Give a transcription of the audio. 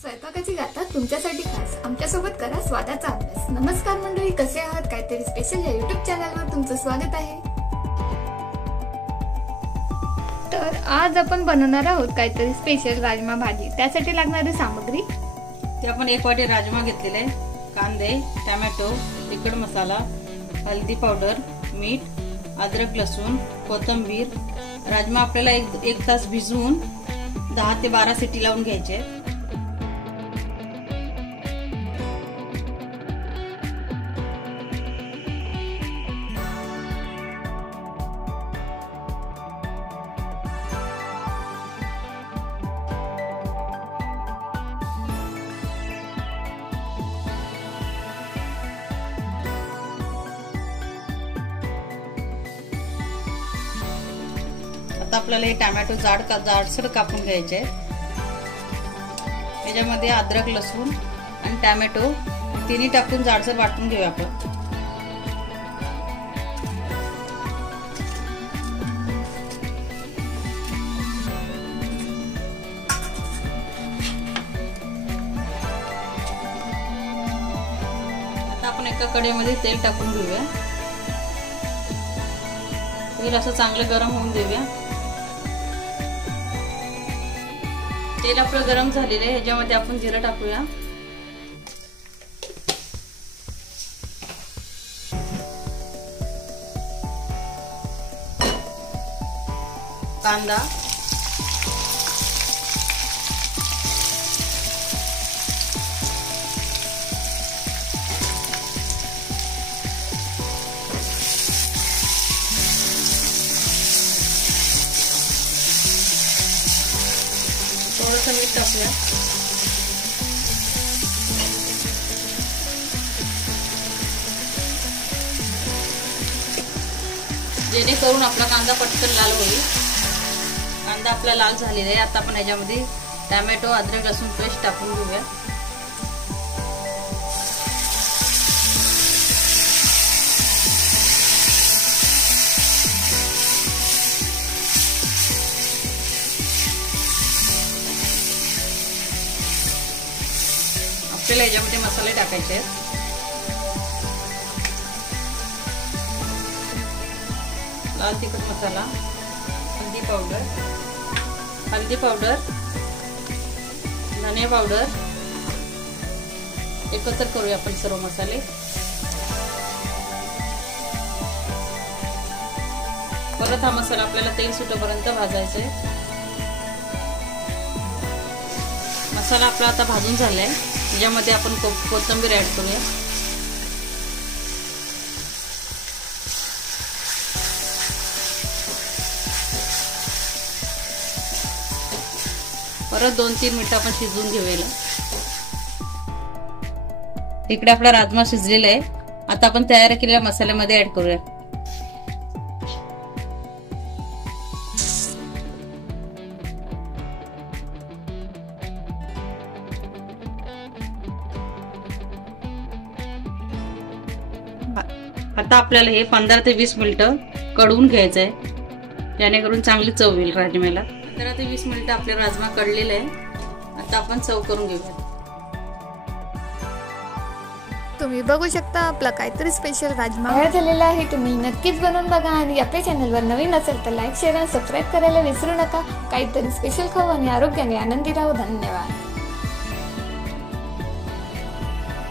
स्वयंपाकाची गाथा तुमच्यासाठी खास आमच्यासोबत करा स्वादाचा अभ्यास। नमस्कार मंडळी, कसे आहात? काहीतरी स्पेशल या युट्यूब चॅनलवर तुमचं स्वागत आहे। तर आज आपण बनवणार आहोत काहीतरी स्पेशल राजमा भाजी। त्यासाठी लागणारी सामग्री ते आपण 1 वाटी राजमा घेतलेले, कांदे, टोमॅटो, तिखट मसाला, हळदी पावडर, मीठ, अद्रक लसूण, कोथिंबीर। राजमा आपल्याला एक तास भिजवून 10 ते 12 सिटी लावून घ्यायचे। आता आपल्याला हे टोमॅटो जाडसर कापून घ्यायचे। याच्यामध्ये अद्रक लसूण आणि टोमॅटो तिन्ही टाकून जाडसर वाटून घेऊया आपण। आता आपण एका कढईमध्ये तेल टाकून घेऊया। तेल असं चांगलं गरम होऊन देऊया। तेल आपलं गरम झालेलं आहे, ह्याच्यामध्ये आपण जिरं टाकूया। कांदा, थोडंसं मीठ टाकूया। जेणेकरून आपला कांदा पटकन लाल होईल। कांदा आपला लाल झालेला आहे। आता आपण ह्याच्यामध्ये टोमॅटो, अद्रक लसूण पेस्ट टाकून घेऊया। आपल्याला याच्यामध्ये मसाले टाकायचे आहेत। लाल तिखट मसाला, हळदी पावडर, धने पावडर एकत्र करूया आपण सर्व मसाले। परत हा मसाला आपल्याला तेल सुटेपर्यंत भाजायचा आहे। मसाला आपला आता भाजून झालाय, यामध्ये आपण कोथिंबीर ऍड करूया। परत 2-3 मिनिटं आपण शिजवून घेऊया। इकडे आपला राजमा शिजलेला आहे। आता आपण तयार केलेल्या मसाल्यामध्ये ऍड करूया। आता आपल्याला हे 15 ते 20 मिनिटं कढवून घ्यायचं आहे, जेणेकरून चांगली चव येईल राजम्याला। 15 ते 20 मिनिटं आपले राजमा कढलेले आहे। आता आपण चव करून घेऊया। तुम्ही बघू शकता आपला काहीतरी स्पेशल राजमा तयार झालेला आहे। तुम्ही नक्कीच बनवून बघा आणि आपल्या चॅनलवर नवीन असेल तर लाईक, शेअर आणि सबस्क्राईब करायला विसरू नका। काहीतरी स्पेशल खाऊ आणि आरोग्याने आनंदी राहू। धन्यवाद।